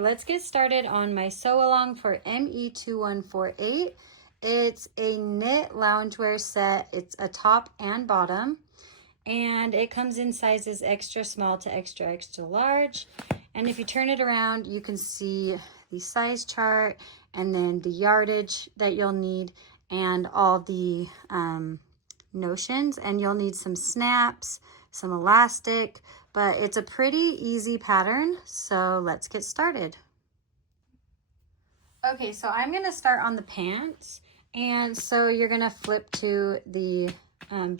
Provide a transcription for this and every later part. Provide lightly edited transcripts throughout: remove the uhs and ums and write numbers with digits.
Let's get started on my sew along for ME2148. It's a knit loungewear set. It's a top and bottom, and it comes in sizes extra small to extra, extra large. And if you turn it around, you can see the size chart and then the yardage that you'll need and all the notions. And you'll need some snaps, some elastic, but it's a pretty easy pattern. So let's get started. Okay, so I'm gonna start on the pants. And so you're gonna flip to the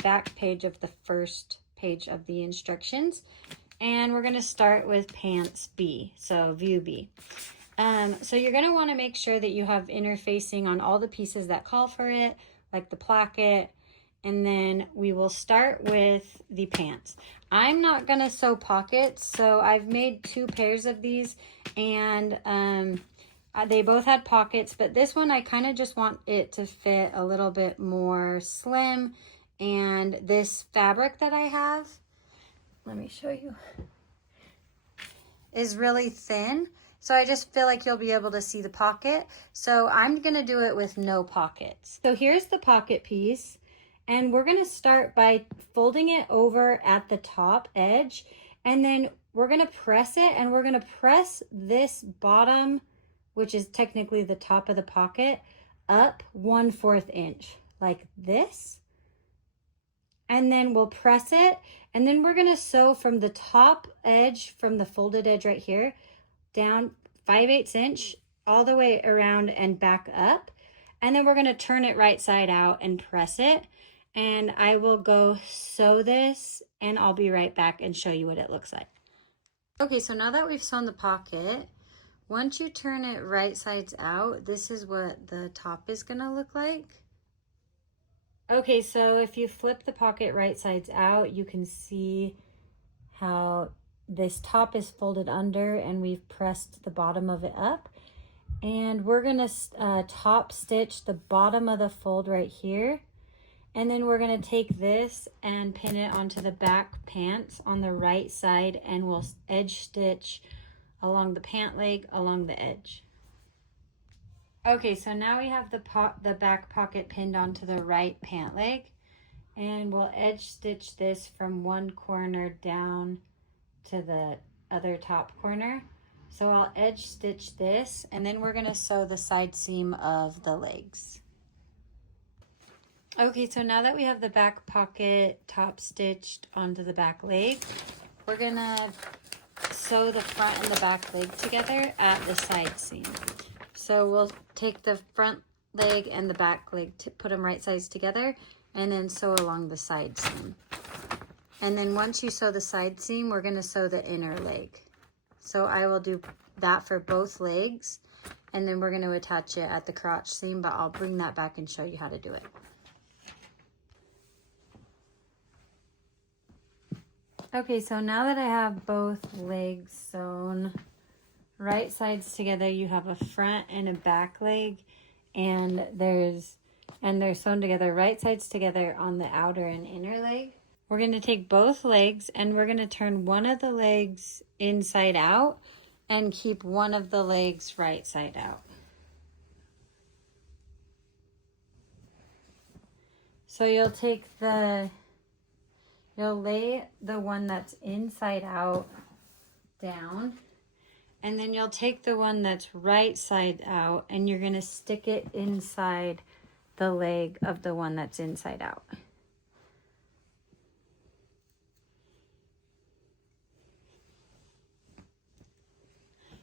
back page of the first page of the instructions. And we're gonna start with pants B, so view B. So you're gonna wanna make sure that you have interfacing on all the pieces that call for it, like the placket, and then we will start with the pants. I'm not gonna sew pockets, so I've made 2 pairs of these, and they both had pockets, but this one I kind of just want it to fit a little bit more slim. And this fabric that I have, let me show you, is really thin. So I just feel like you'll be able to see the pocket. So I'm gonna do it with no pockets. So here's the pocket piece. And we're gonna start by folding it over at the top edge. And then we're gonna press it, and we're gonna press this bottom, which is technically the top of the pocket, up 1/4 inch, like this. And then we'll press it, and then we're gonna sew from the top edge, from the folded edge right here, down 5/8 inch, all the way around and back up. And then we're gonna turn it right side out and press it. And I will go sew this, and I'll be right back and show you what it looks like. Okay, so now that we've sewn the pocket, once you turn it right sides out, this is what the top is gonna look like. Okay, so if you flip the pocket right sides out, you can see how this top is folded under, and we've pressed the bottom of it up. And we're gonna top stitch the bottom of the fold right here. And then we're gonna take this and pin it onto the back pants on the right side, and we'll edge stitch along the pant leg along the edge. Okay, so now we have the back pocket pinned onto the right pant leg, and we'll edge stitch this from one corner down to the other top corner. So I'll edge stitch this, and then we're gonna sew the side seam of the legs. Okay, so now that we have the back pocket top stitched onto the back leg, we're gonna sew the front and the back leg together at the side seam. So we'll take the front leg and the back leg, to put them right sides together, and then sew along the side seam. And then once you sew the side seam, we're gonna sew the inner leg. So I will do that for both legs, and then we're gonna attach it at the crotch seam, but I'll bring that back and show you how to do it. Okay, so now that I have both legs sewn right sides together, you have a front and a back leg, and they're sewn together right sides together on the outer and inner leg. We're going to take both legs, and we're going to turn one of the legs inside out and keep one of the legs right side out. So you'll lay the one that's inside out down, and then you'll take the one that's right side out, and you're gonna stick it inside the leg of the one that's inside out.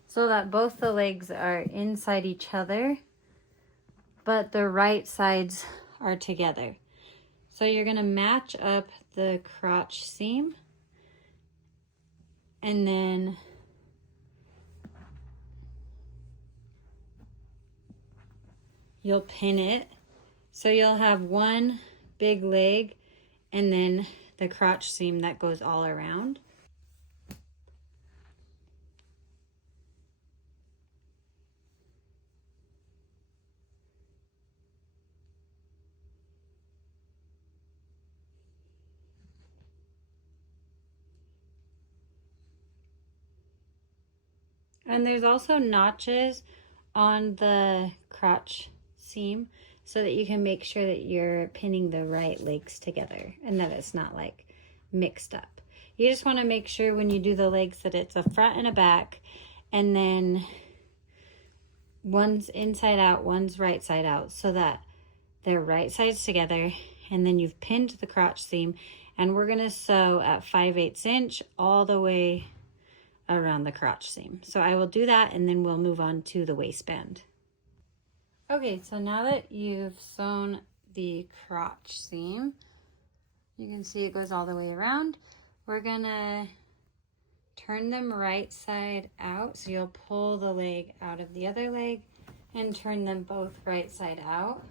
So that both the legs are inside each other, but the right sides are together. So you're gonna match up the crotch seam, and then you'll pin it. So you'll have one big leg and then the crotch seam that goes all around. And there's also notches on the crotch seam so that you can make sure that you're pinning the right legs together and that it's not like mixed up. You just want to make sure when you do the legs that it's a front and a back, and then one's inside out, one's right side out, so that they're right sides together. And then you've pinned the crotch seam, and we're going to sew at 5/8 inch all the way around the crotch seam. So I will do that, and then we'll move on to the waistband. Okay, so now that you've sewn the crotch seam, you can see it goes all the way around. We're gonna turn them right side out. So you'll pull the leg out of the other leg and turn them both right side out.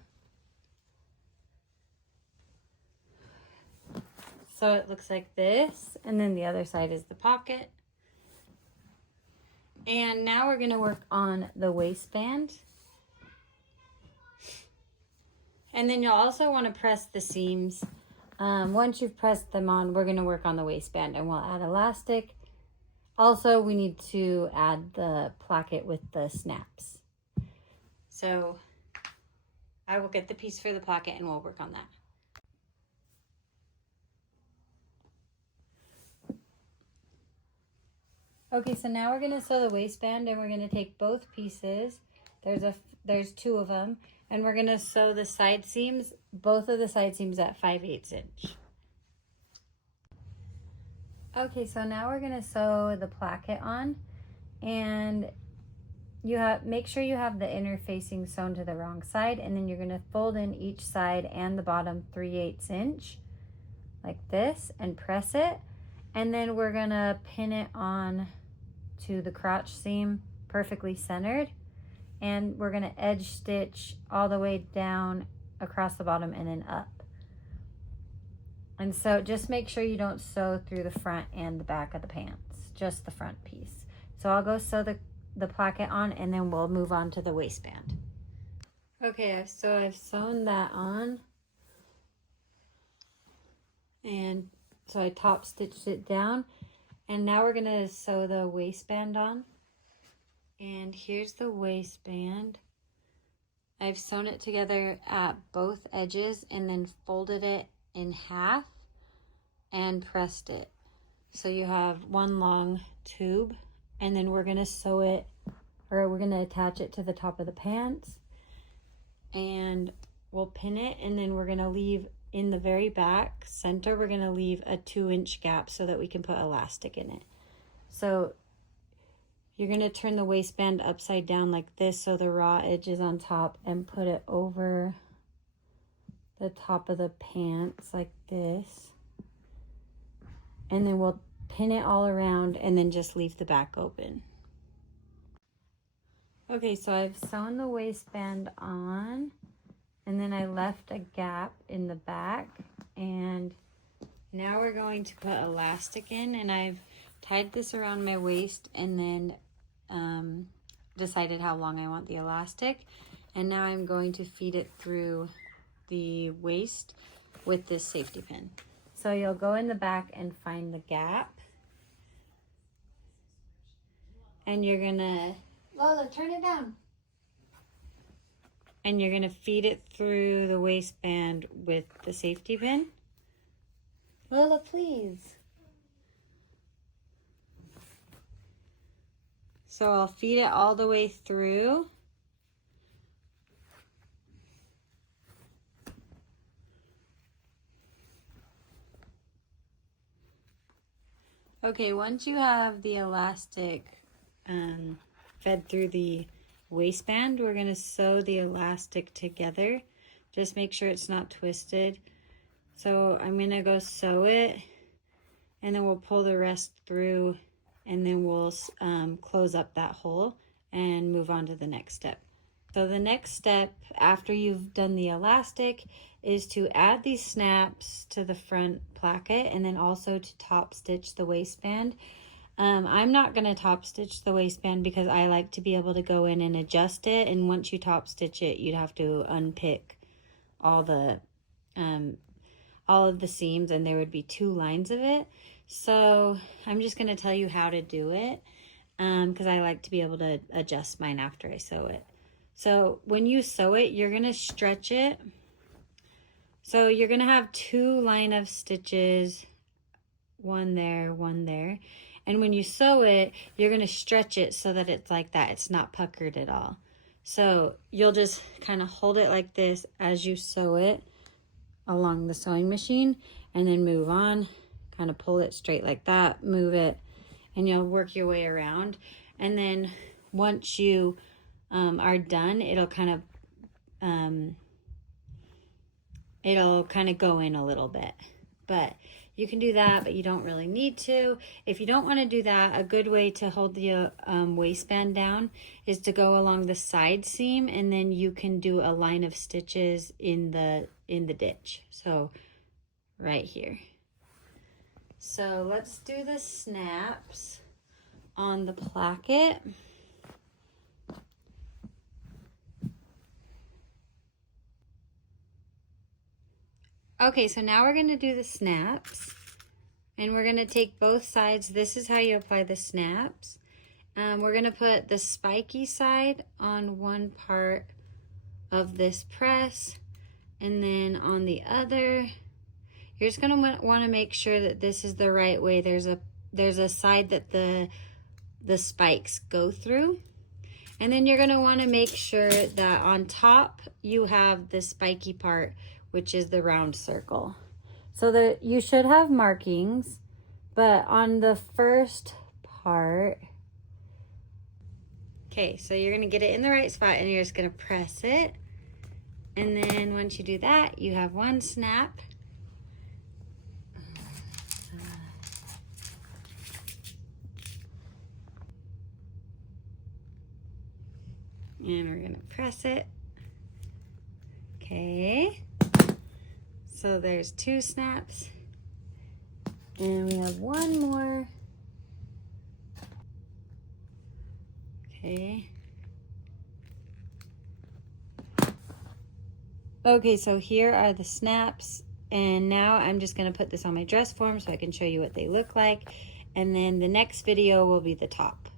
So it looks like this, and then the other side is the pocket. And now we're gonna work on the waistband. And then you'll also want to press the seams. Once you've pressed them on, we're going to work on the waistband, and we'll add elastic. Also, we need to add the placket with the snaps. So I will get the piece for the placket and we'll work on that. Okay, so now we're going to sew the waistband, and we're going to take both pieces. There's two of them. And we're going to sew the side seams, both of the side seams at 5/8 inch. Okay, so now we're going to sew the placket on, and make sure you have the inner facing sewn to the wrong side, and then you're going to fold in each side and the bottom 3/8 inch like this and press it. And then we're going to pin it on to the crotch seam perfectly centered. And we're going to edge stitch all the way down across the bottom and then up. And so just make sure you don't sew through the front and the back of the pants, just the front piece. So I'll go sew the placket on, and then we'll move on to the waistband. Okay, so I've sewn that on. And so I top stitched it down. And now we're going to sew the waistband on. And here's the waistband. I've sewn it together at both edges and then folded it in half and pressed it. So you have one long tube, and then we're going to sew it, or we're going to attach it to the top of the pants, and we'll pin it, and then we're going to leave in the very back center, we're going to leave a 2-inch gap so that we can put elastic in it. So you're going to turn the waistband upside down like this so the raw edge is on top, and put it over the top of the pants like this. And then we'll pin it all around and then just leave the back open. Okay, so I've sewn the waistband on, and then I left a gap in the back, and now we're going to put elastic in, and I've tied this around my waist and then decided how long I want the elastic, and now I'm going to feed it through the waist with this safety pin. So you'll go in the back and find the gap, and you're gonna, Lola, turn it down, and you're gonna feed it through the waistband with the safety pin. Lola, please. So I'll feed it all the way through. Okay, once you have the elastic fed through the waistband, we're going to sew the elastic together. Just make sure it's not twisted. So I'm going to go sew it, and then we'll pull the rest through, and then we'll close up that hole and move on to the next step. So the next step after you've done the elastic is to add these snaps to the front placket, and then also to top stitch the waistband. I'm not going to top stitch the waistband because I like to be able to go in and adjust it, and once you top stitch it, you'd have to unpick all of the seams, and there would be 2 lines of it. So I'm just going to tell you how to do it. because I like to be able to adjust mine after I sew it. So when you sew it, you're gonna stretch it. So you're gonna have 2 line of stitches, one there, one there. And when you sew it, you're gonna stretch it so that it's like that. It's not puckered at all. So you'll just kind of hold it like this as you sew it along the sewing machine, and then move on, kind of pull it straight like that, move it, and you'll work your way around. And then once you are done, it'll kind of go in a little bit. But you can do that, but you don't really need to. If you don't want to do that, a good way to hold the waistband down is to go along the side seam, and then you can do a line of stitches in the ditch. So right here. So let's do the snaps on the placket. Okay, so now we're going to do the snaps, and we're going to take both sides. This is how you apply the snaps. We're going to put the spiky side on one part of this press, and then on the other, you're just going to want to make sure that this is the right way. There's a side that the spikes go through. And then you're going to want to make sure that on top you have the spiky part, which is the round circle. So that you should have markings, but on the first part, okay, so you're gonna get it in the right spot and you're just gonna press it. And then once you do that, you have one snap. And we're gonna press it. Okay. So there's 2 snaps, and we have one more. Okay. Okay, so here are the snaps, and now I'm just gonna put this on my dress form so I can show you what they look like, and then the next video will be the top.